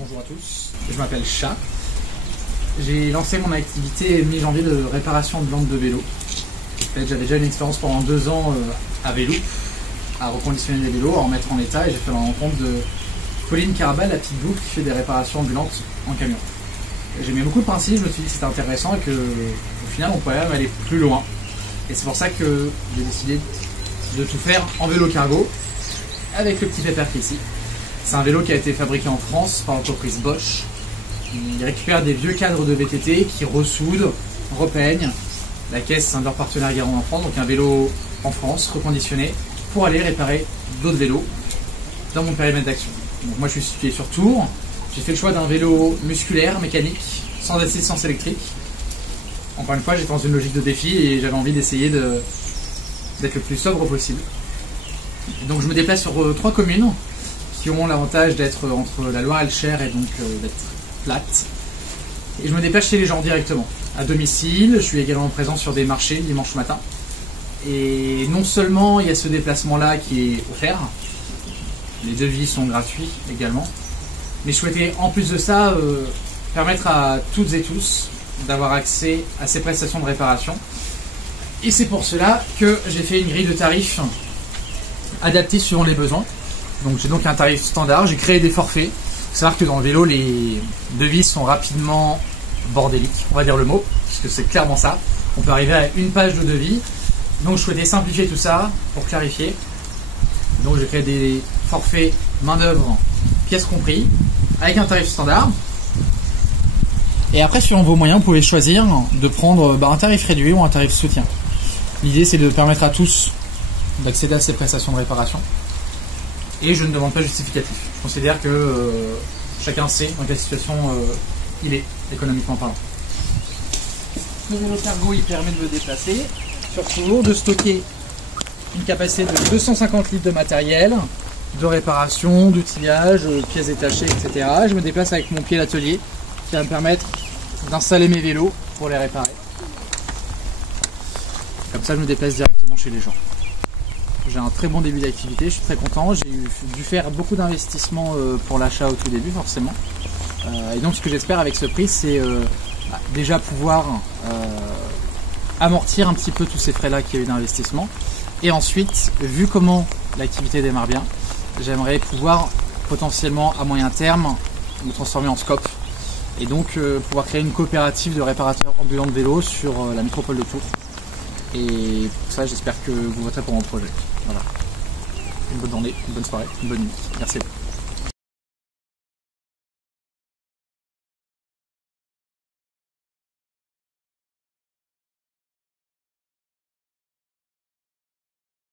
Bonjour à tous, je m'appelle Chat. J'ai lancé mon activité mi-janvier de réparation de lampes de vélo. En fait, j'avais déjà une expérience pendant 2 ans à vélo, à reconditionner des vélos, à en mettre en état, et j'ai fait la rencontre de Pauline Carabal, la petite boucle qui fait des réparations ambulantes en camion. J'aimais beaucoup le principe, je me suis dit que c'était intéressant et qu'au final on pourrait même aller plus loin. Et c'est pour ça que j'ai décidé de tout faire en vélo cargo avec le petit pépère qui est ici. C'est un vélo qui a été fabriqué en France par l'entreprise Bosch. Il récupère des vieux cadres de VTT qui ressoude, repeignent. La caisse, c'est un de leurs partenaires garants en France, donc un vélo en France, reconditionné, pour aller réparer d'autres vélos dans mon périmètre d'action. Donc moi je suis situé sur Tours. J'ai fait le choix d'un vélo musculaire, mécanique, sans assistance électrique. Encore une fois, j'étais dans une logique de défi et j'avais envie d'essayer d'être le plus sobre possible. Et donc je me déplace sur 3 communes qui ont l'avantage d'être entre la Loire et le Cher et donc d'être plates. Et je me déplace chez les gens directement, à domicile. Je suis également présent sur des marchés dimanche matin. Et non seulement il y a ce déplacement-là qui est offert, les devis sont gratuits également, mais je souhaitais en plus de ça permettre à toutes et tous d'avoir accès à ces prestations de réparation. Et c'est pour cela que j'ai fait une grille de tarifs adaptée suivant les besoins. Donc j'ai donc un tarif standard, j'ai créé des forfaits. Il faut savoir que dans le vélo, les devis sont rapidement bordéliques, on va dire le mot, puisque c'est clairement ça. On peut arriver à une page de devis. Donc je souhaitais simplifier tout ça pour clarifier. Donc j'ai créé des forfaits main-d'œuvre, pièces compris, avec un tarif standard. Et après, suivant vos moyens, vous pouvez choisir de prendre un tarif réduit ou un tarif soutien. L'idée, c'est de permettre à tous d'accéder à ces prestations de réparation. Et je ne demande pas justificatif. Je considère que chacun sait dans quelle situation il est, économiquement parlant. Le vélo cargo, il permet de me déplacer sur Tours, de stocker une capacité de 250 litres de matériel, de réparation, d'outillage, pièces détachées, etc. Je me déplace avec mon pied d'atelier qui va me permettre d'installer mes vélos pour les réparer. Comme ça, je me déplace directement chez les gens. J'ai un très bon début d'activité, je suis très content. J'ai dû faire beaucoup d'investissements pour l'achat au tout début, forcément. Et donc, ce que j'espère avec ce prix, c'est déjà pouvoir amortir un petit peu tous ces frais-là qu'il y a eu d'investissement. Et ensuite, vu comment l'activité démarre bien, j'aimerais pouvoir potentiellement à moyen terme me transformer en SCOP et donc pouvoir créer une coopérative de réparateurs ambulants de vélos sur la métropole de Tours. Et pour ça, j'espère que vous voterez pour mon projet. Voilà. Une bonne journée, une bonne soirée, une bonne nuit. Merci.